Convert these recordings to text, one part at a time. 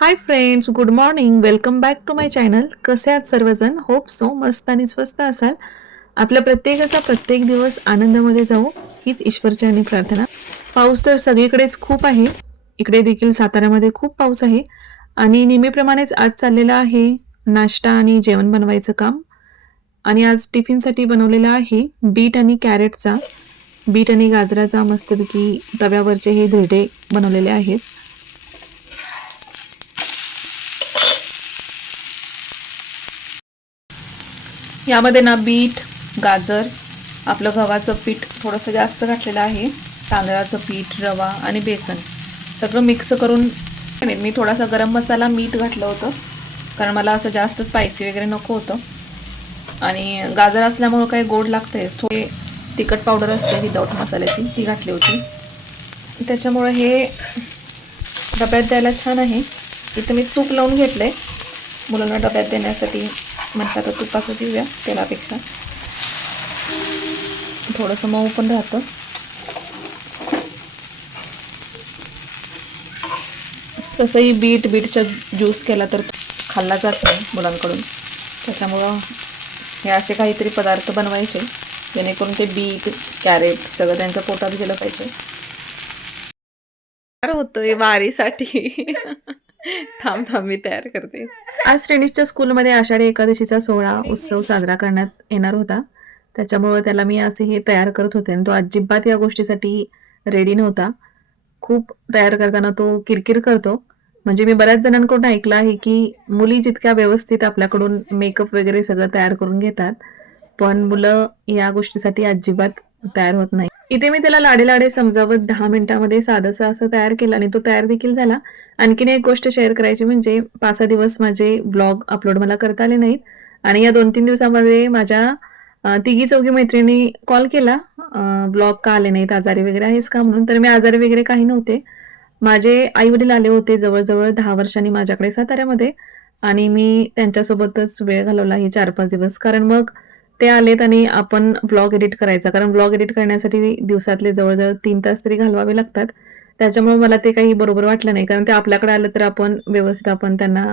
High friends, good morning. Welcome back to my channel. कसे आहात सर्वजण? होप सो मस्त आणि स्वस्त असाल. आपल्या प्रत्येकाचा प्रत्येक दिवस आनंदामध्ये जाऊ हीच ईश्वरचरणी प्रार्थना. पाऊस तर सगळीकडेच खूप आहे. इकडे देखील साताऱ्यामध्ये खूप पाऊस आहे आणि नेहमीप्रमाणेच आज चाललेलं आहे नाश्ता आणि जेवण बनवायचं काम. आणि आज टिफिनसाठी बनवलेलं आहे बीट आणि कॅरेटचा, बीट आणि गाजराचा मस्तपैकी तव्यावरचे हे धिरडे बनवलेले आहेत. यामध्ये ना बीट, गाजर, आपलं गव्हाचं पीठ थोडंसं जास्त घातलेलं आहे, तांदळाचं पीठ, रवा आणि बेसन सगळं मिक्स करून मी थोडासा गरम मसाला, मीठ घातलं होतं कारण मला असं जास्त स्पायसी वगैरे नको होतं. आणि गाजर असल्यामुळं काही गोड लागते, थोडी तिखट पावडर असते विदाऊट मसाल्याची, ती घातली होती. त्याच्यामुळे हे डब्यात द्यायला छान आहे. इथं मी तूप लावून घेतलं आहे मुलांना डब्यात देण्यासाठी. म्हटलं तर तुपाचं देऊया तेलापेक्षा, थोडंसं मऊ पण राहतं. तसंही बीटचा ज्यूस केला तर खाल्ला जात नाही मुलांकडून, त्याच्यामुळं हे असे काहीतरी पदार्थ बनवायचे जेणेकरून ते बीट, कॅरेट सगळं त्यांच्या पोटात गेलं पाहिजे. तयार होतोय वारीसाठी. थांब मी तयार करते. आज श्रेणीच्या स्कूलमध्ये आषाढी एकादशीचा सोहळा उत्सव साजरा करण्यात येणार होता, त्याच्यामुळं त्याला मी असे हे तयार करत होते आणि तो अजिबात या गोष्टीसाठी रेडी नव्हता. खूप तयार करताना तो किरकिर करतो. म्हणजे मी बऱ्याच जणांकडून ऐकलं आहे की मुली जितक्या व्यवस्थित आपल्याकडून मेकअप वगैरे सगळं तयार करून घेतात, पण मुलं या गोष्टीसाठी अजिबात तयार होत नाही. इथे मी त्याला लाडे समजावत 10 मिनिटांमध्ये साधंसं असं तयार केलं आणि तो तयार देखील झाला. आणखीन एक गोष्ट शेअर करायची म्हणजे 5-6 दिवस माझे व्लॉग अपलोड मला करता आले नाहीत आणि या 2-3 दिवसामध्ये माझ्या तिघी-चौघी मैत्रिणी कॉल केला, व्लॉग का आले नाहीत, आजारी वगैरे आहेस का म्हणून. तर मी आजारी वगैरे काही नव्हते. माझे आई-वडील आले होते जवळ-जवळ 10 वर्षांनी माझ्याकडे साताऱ्यामध्ये आणि मी त्यांच्यासोबतच वेळ घालवला हे 4-5 दिवस. कारण मग ते आलेत आणि आपण व्लॉग एडिट करायचा. कारण व्लॉग एडिट करण्यासाठी दिवसातले जवळ-जवळ 3 तास तरी घालवावे लागतात. त्याच्यामुळे मला ते काही बरोबर वाटलं नाही. कारण ते आपल्याकडे आलं तर आपण व्यवस्थित आपण त्यांना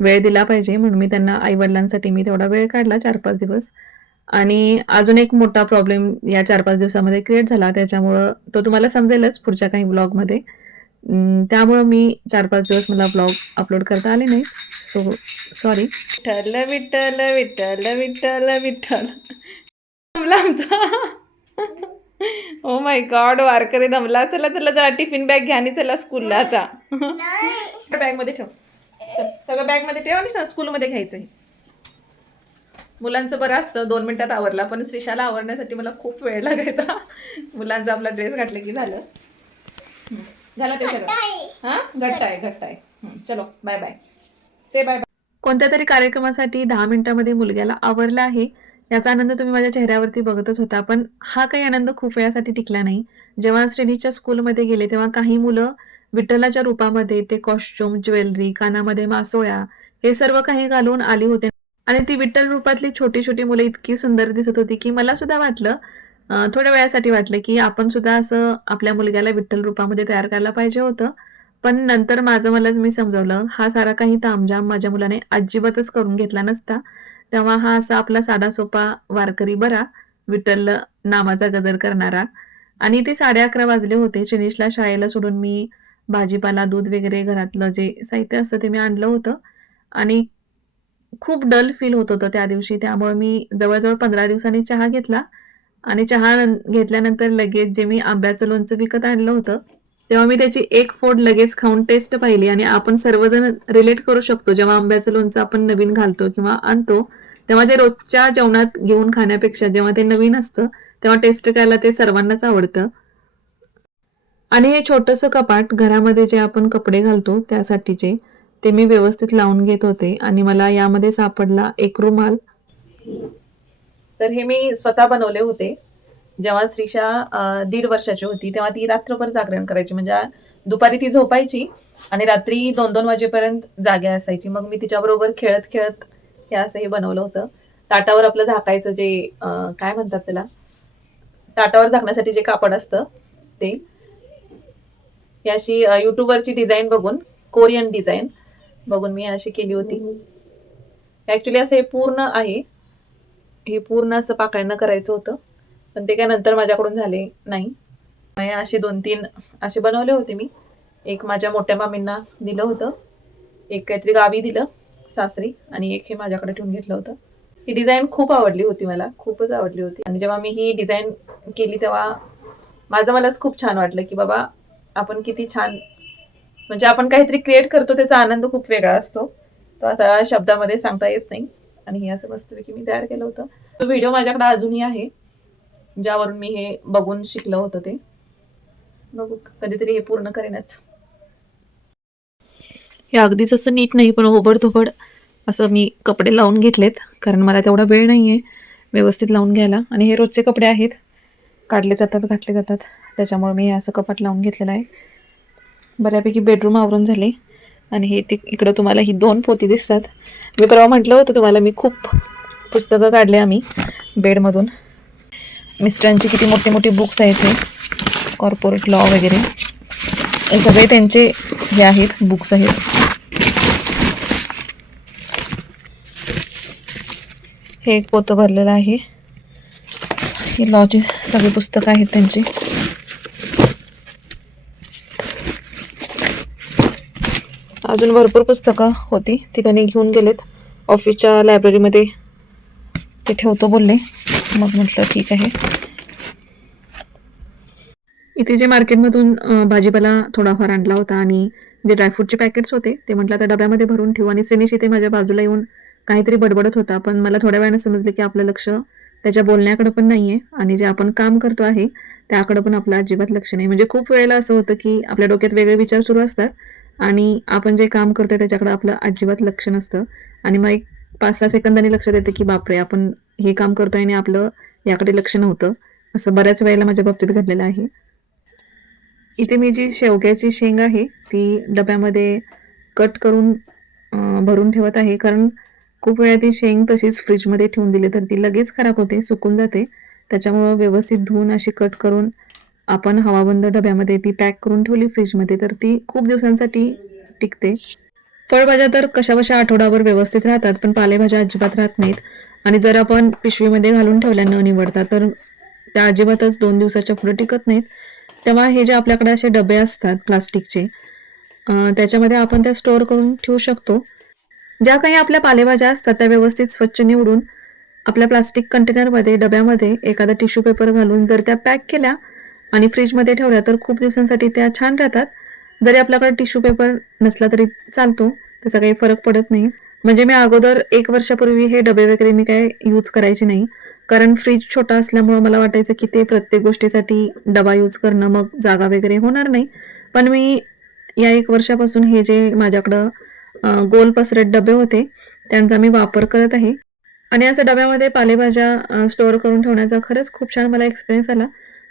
वेळ दिला पाहिजे. म्हणून मी त्यांना आई-वडिलांसाठी मी तेवढा वेळ काढला 4-5 दिवस. आणि अजून एक मोठा प्रॉब्लेम या 4-5 दिवसामध्ये क्रिएट झाला. त्याच्यामुळं तो तुम्हाला समजेलच पुढच्या काही व्लॉगमध्ये. त्यामुळं मी 4-5 दिवस मला व्लॉग अपलोड करता आले नाहीत. So sorry. विठ्ठल विठ्ठल विठ्ठल विठ्ठल विठ्ठल दमला आमचा. ओ माय गॉड, वारकरी दमला. चला चला जा, टिफिन बॅग घ्या आणि चला स्कूलला आता. बॅगमध्ये ठेव, सगळं बॅगमध्ये ठेव आणि स्कूलमध्ये घ्यायचंय. मुलांचं बरं असतं 2 मिनिटात आवरला, पण श्रीशाला आवरण्यासाठी मला खूप वेळ लागायचा. मुलांचा आपला ड्रेस घातला की झालं झालं ते सगळं. हां, घट्ट आहे. चलो बाय बाय, से बाय बाय. कोणत्या तरी कार्यक्रमासाठी 10 मिनिटांमध्ये मुलग्याला आवरला आहे, याचा आनंद तुम्ही माझ्या चेहऱ्यावरती बघतच होता. पण हा काही आनंद खूप वेळासाठी टिकला नाही. जेव्हा श्रेणीच्या स्कूलमध्ये गेले तेव्हा काही मुलं विठ्ठलाच्या रूपामध्ये ते कॉस्ट्युम, ज्वेलरी, कानामध्ये मासोळ्या हे सर्व काही घालून आली होते आणि ती विठ्ठल रूपातली छोटी-छोटी मुलं इतकी सुंदर दिसत होती की मला सुद्धा वाटलं, थोड्या वेळासाठी वाटलं की आपण सुद्धा असं आपल्या मुलग्याला विठ्ठल रूपामध्ये तयार करायला पाहिजे होतं. पण नंतर मलाच मी समजावलं, हा सारा काही तामझाम माझ्या मुलाने अजिबातच करून घेतला नसता. तेव्हा हा असा आपला साधा सोपा वारकरी बरा, विठ्ठल नामाचा गजर करणारा. आणि ते 11:30 वाजले होते. शिरीषला शाळेला सोडून मी भाजीपाला, दूध वगैरे घरातलं जे साहित्य असतं ते मी आणलं होतं आणि खूप डल फील होत होतं त्या दिवशी. त्यामुळे मी जवळ 15 दिवसांनी चहा घेतला आणि चहा घेतल्यानंतर लगेच जे मी आंब्याचं लोणचं विकत आणलं होतं, तेव्हा मी त्याची एक फोड लगेच खाऊन टेस्ट पाहिली आणि आपण सर्वजण रिलेट करू शकतो. जेव्हा आंब्याचं लोणचं आपण नवीन घालतो किंवा आणतो, तेव्हा ते रोजच्या जेवणात घेऊन खाण्यापेक्षा जेव्हा ते नवीन असतं, तेव्हा टेस्ट करायला ते सर्वांनाच आवडतं. आणि हे छोटंसं कपाट घरामध्ये जे आपण कपडे घालतो त्यासाठीचे, ते मी व्यवस्थित लावून घेत होते आणि मला यामध्ये सापडला एक रुमाल. तर हे मी स्वतः बनवले होते. जेव्हा श्रीषा 1.5 वर्षाची होती, तेव्हा ती रात्रभर जागरण करायची. म्हणजे दुपारी ती झोपायची आणि रात्री 2-2 वाजेपर्यंत जाग्या असायची. मग मी तिच्याबरोबर खेळत हे असं हे बनवलं होतं. ताटावर आपलं झाकायचं जे काय म्हणतात त्याला? ताटावर झाकण्यासाठी जे कापड असतं ते. ही अशी YouTubeवरची डिझाइन बघून, कोरियन डिझाइन बघून मी अशी केली होती. ऍक्च्युली असं हे पूर्ण आहे, हे पूर्ण असं पाकळ्यांना करायचं होतं, पण ते काय नंतर माझ्याकडून झाले नाही. असे 2-3 असे बनवले होते मी. एक माझ्या मोठ्या मामींना दिलं होतं, एक काहीतरी गावी दिलं सासरी, आणि एक हे माझ्याकडे ठेवून घेतलं होतं. ही डिझाईन खूप आवडली होती मला, खूपच आवडली होती. आणि जेव्हा मी ही डिझाईन केली तेव्हा मलाच खूप छान वाटलं की बाबा आपण किती छान, म्हणजे आपण काहीतरी क्रिएट करतो त्याचा आनंद खूप वेगळा असतो, तो असा शब्दामध्ये सांगता येत नाही. आणि हे असं मस्तपैकी मी तयार केलं होतं. तो व्हिडिओ माझ्याकडे अजूनही आहे, ज्यावरून मी हे बघून शिकलं होतं. ते बघू कधीतरी हे पूर्ण करेनच. हे अगदीच असं नीट नाही, पण ओबडधोबड असं मी कपडे लावून घेतलेत, कारण मला तेवढा वेळ नाही आहे व्यवस्थित लावून घ्यायला. आणि हे रोजचे कपडे आहेत, काढले जातात घातले जातात, त्याच्यामुळे मी हे असं कपाट लावून घेतलेलं आहे. बऱ्यापैकी बेडरूम आवरून झाले. आणि हे इकडं तुम्हाला ही 2 पोती दिसतात. मी परवा म्हटलं होतं तुम्हाला, मी खूप पुस्तकं काढले आम्ही बेडमधून. मिस्टरांची किती मोठी मोठी बुक्स आहेत, हे कॉर्पोरेट लॉ वगैरे, हे सगळे त्यांचे हे आहेत, बुक्स आहेत. हे एक पोतं भरलेलं आहे, ही लॉची सगळी पुस्तकं आहेत त्यांची. अजून भरपूर पुस्तकं होती, ती त्यांनी घेऊन गेलेत ऑफिसच्या लायब्ररीमध्ये, ते ठेवतो बोलले. मग म्हटलं ठीक आहे. इथे जे मार्केटमधून भाजीपाला थोडाफार आणला होता, आणि जे ड्रायफ्रूटचे पॅकेट्स होते ते म्हटलं आता डब्यामध्ये भरून ठेवू. आणि श्रीनिश इथे माझ्या बाजूला येऊन काहीतरी बडबडत होता, पण मला थोड्या वेळाने समजलं की आपलं लक्ष त्याच्या बोलण्याकडे पण नाही आहे, आणि जे आपण काम करतो आहे त्याकडे पण आपलं अजिबात लक्ष नाही. म्हणजे खूप वेळेला असं होतं की आपल्या डोक्यात वेगळे विचार सुरू असतात, आणि आपण जे काम करतोय त्याच्याकडे आपलं अजिबात लक्ष नसतं. आणि मग एक 5-6 सेकंदांनी लक्षात येते की बापरे, आपण हे काम करतोय आणि आपलं याकडे लक्ष नव्हतं. असं बऱ्याच वेळेला माझ्या बाबतीत घडलेलं आहे. इथे मी जी शेवग्याची शेंग आहे ती डब्यामध्ये कट करून भरून ठेवत आहे, कारण खूप वेळा ती शेंग तशीच फ्रीजमध्ये ठेवून दिली तर ती लगेच खराब होते, सुकून जाते. त्याच्यामुळं व्यवस्थित धुवून अशी कट करून आपण हवाबंद डब्यामध्ये ती पॅक करून ठेवली फ्रीजमध्ये, तर ती खूप दिवसांसाठी टिकते. फळभाज्या तर कशाबशा आठवडाभर व्यवस्थित राहतात, पण पालेभाज्या अजिबात राहत नाहीत. आणि जर आपण पिशवीमध्ये घालून ठेवल्या न निवडता तर त्या अजिबातच 2 दिवसाच्या पुढे टिकत नाहीत. तेव्हा हे जे आपल्याकडे असे डबे असतात प्लास्टिकचे, त्याच्यामध्ये आपण त्या स्टोअर करून ठेवू शकतो. ज्या काही आपल्या पालेभाज्या असतात त्या व्यवस्थित स्वच्छ निवडून आपल्या प्लास्टिक कंटेनरमध्ये, डब्यामध्ये एखादा टिश्यू पेपर घालून जर त्या पॅक केल्या आणि फ्रीजमध्ये ठेवल्या तर खूप दिवसांसाठी त्या छान राहतात. जरी आपल्याकडे टिश्यू पेपर नसला तरी चालतो, त्याचा काही फरक पडत नाही. म्हणजे मी अगोदर 1 वर्षापूर्वी हे डबे वगैरे मी काय यूज करायचे नाही, कारण फ्रीज छोटा असल्यामुळं मला वाटायचं की ते प्रत्येक गोष्टीसाठी डबा यूज करणं मग जागा वगैरे होणार नाही. पण मी या 1 वर्षापासून हे जे माझ्याकडं गोल पसरट डबे होते त्यांचा मी वापर करत आहे. आणि असं डब्यामध्ये पालेभाज्या स्टोअर करून ठेवण्याचा खरंच खूप छान मला एक्सपिरियन्स आला.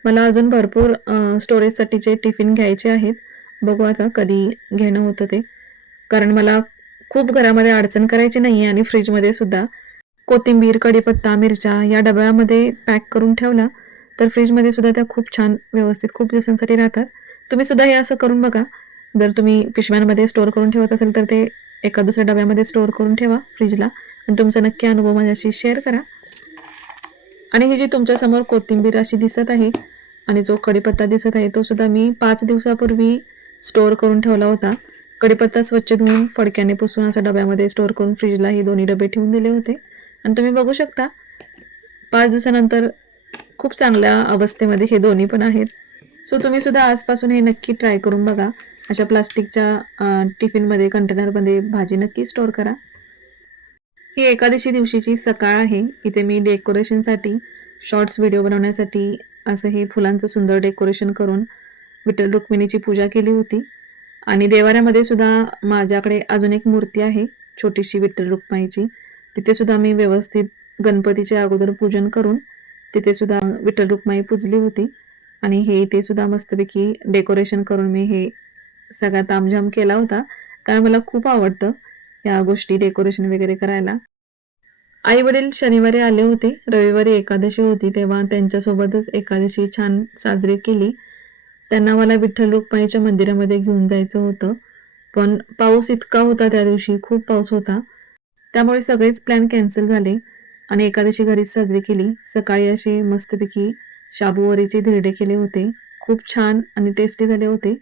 मला अजून भरपूर स्टोरेजसाठीचे टिफिन घ्यायचे आहेत. बघू आता कधी घेणं होतं ते, कारण मला खूप घरामध्ये अडचण करायची नाही आहे. आणि फ्रीजमध्ये सुद्धा कोथिंबीर, कढीपत्ता, मिरच्या या डब्यामध्ये पॅक करून ठेवला तर फ्रीजमध्ये सुद्धा त्या खूप छान व्यवस्थित खूप दिवसांसाठी राहतात. तुम्ही सुद्धा हे असं करून बघा. जर तुम्ही पिशव्यांमध्ये स्टोअर करून ठेवत असेल तर ते एका दुसऱ्या डब्यामध्ये स्टोअर करून ठेवा फ्रीजला, आणि तुमचा नक्की अनुभव माझ्याशी शेअर करा. आणि ही जी तुमच्यासमोर कोथिंबीर अशी दिसत आहे आणि जो कढीपत्ता दिसत आहे तो सुद्धा मी 5 दिवसापूर्वी स्टोअर करून ठेवला होता. कढीपत्ता स्वच्छ धुवून फडक्याने पुसून असा डब्यामध्ये स्टोअर करून फ्रीजला ही दोन्ही डबे ठेवून दिले होते. आणि तुम्ही बघू शकता 5 दिवसानंतर खूप चांगल्या अवस्थेमध्ये हे दोन्ही पण आहेत. सो तुम्ही सुद्धा आजपासून हे नक्की ट्राय करून बघा. अशा प्लास्टिकच्या टिफिनमध्ये, कंटेनरमध्ये भाजी नक्की स्टोअर करा. ही एकादशी दिवशीची सकाळ आहे. इथे मी डेकोरेशनसाठी शॉर्ट्स व्हिडिओ बनवण्यासाठी असं हे फुलांचं सुंदर डेकोरेशन करून विठ्ठल रुक्मिणीची पूजा केली होती. आणि देवाऱ्यामध्ये सुद्धा माझ्याकडे अजून एक मूर्ती आहे छोटीशी विठ्ठल रुक्माईची, तिथे सुद्धा मी व्यवस्थित गणपतीचे अगोदर पूजन करून तिथे सुद्धा विठ्ठल रुक्माई पूजली होती. आणि हे इथे सुद्धा मस्तपैकी डेकोरेशन करून मी हे सगळा तामझाम केला होता, कारण मला खूप आवडतं या गोष्टी डेकोरेशन वगैरे करायला. आई वडील शनिवारी आले होते, रविवारी एकादशी होती तेव्हा त्यांच्यासोबतच एकादशी छान साजरी केली. त्यांना मला विठ्ठल रुक्माईच्या मंदिरामध्ये घेऊन जायचं होतं, पण पाऊस इतका होता त्या दिवशी, खूप पाऊस होता, त्यामुळे सगळेच प्लॅन कॅन्सल झाले आणि एकादशी घरीच साजरी केली. सकाळी असे मस्तपैकी शाबूवरीचे धिरडे केले होते, खूप छान आणि टेस्टी झाले होते.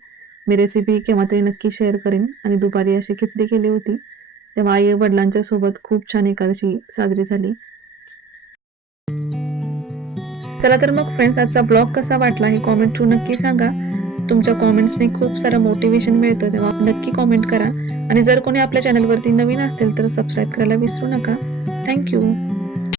मी रेसिपी केव्हा तरी नक्की शेअर करेन. आणि दुपारी अशी खिचडी केली होती, तेव्हा आई वडिलांच्या सोबत खूप छान एकादशी साजरी झाली. चला तर मग फ्रेंड्स, आजचा ब्लॉग कसा वाटला हे कॉमेंट थ्रू नक्की सांगा. तुमच्या कॉमेंट्सने खूप सारं मोटिवेशन मिळतं, तेव्हा नक्की कॉमेंट करा. आणि जर कोणी आपल्या चॅनलवरती नवीन असेल तर सबस्क्राईब करायला विसरू नका. थँक्यू.